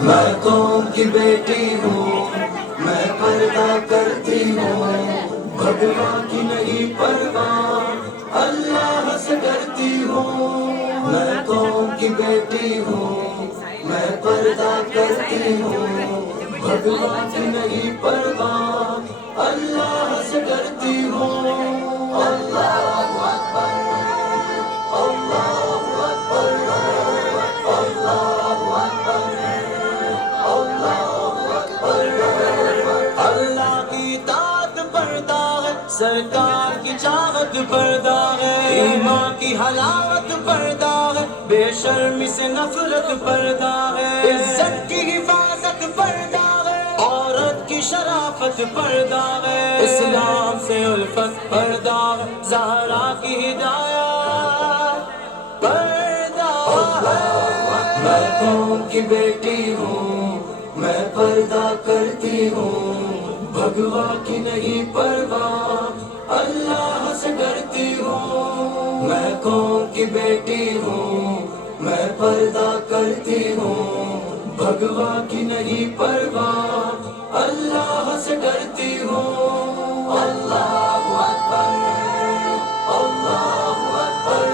میں قوم کی بیٹی ہوں، میں پردہ کرتی ہوں، بھگوان کی نہیں پرواہ، اللہ سے ڈرتی ہوں۔ میں قوم کی بیٹی ہوں، میں پردہ کرتی ہوں، بھگوان کی نہیں پرواہ، اللہ سے ڈرتی ہوں۔ اللہ اکبر، اللہ اکبر، اللہ اکبر، اللہ اکبر۔ اللہ کی اطاعت پردہ ہے، سرکار کی چاہت پردہ ہے، ایمان کی حلاوت پردہ ہے، بے شرمی سے نفرت پردہ ہے، عزت کی حفاظت پردہ ہے، عورت کی شرافت پردہ ہے، اسلام سے الفت پردہ ہے، زہرا کی ہدایت پردہ ہے۔ میں قوم کی بیٹی ہوں، میں پردہ کرتی ہوں، بھگوان کی نہیں پرواہ، اللہ سے ڈرتی ہوں۔ میں قوم کی بیٹی ہوں، میں پردہ کرتی ہوں، بھگوان کی نہیں پرواہ، اللہ سے ڈرتی ہوں۔ اللہ اکبر، اللہ اکبر،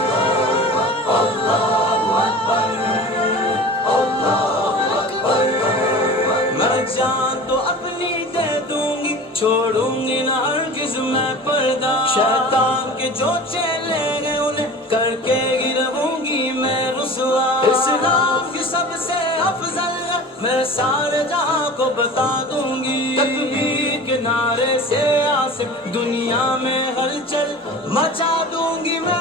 اللہ اکبر، اللہ اکبر۔ میں جان تو اپنی دے دوں گی، چھوڑوں گی نہ ہرگز میں پردہ، شیطان کے جو چیلے ہیں انہیں کر کے ہی رہوں گی میں رسوا، اسلام کی سب سے افضل ہے، میں سارے جہاں کو بتا دوں گی، تکبیر کے نعرے سے آصف دنیا میں ہلچل مچا دوں گی میں۔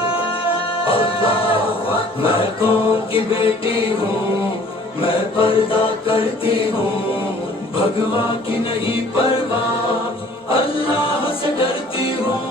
میں قوم کی بیٹی ہوں، میں پردہ کرتی ہوں، بھگوان کی نہیں پرواہ، اللہ سے ڈرتی ہوں۔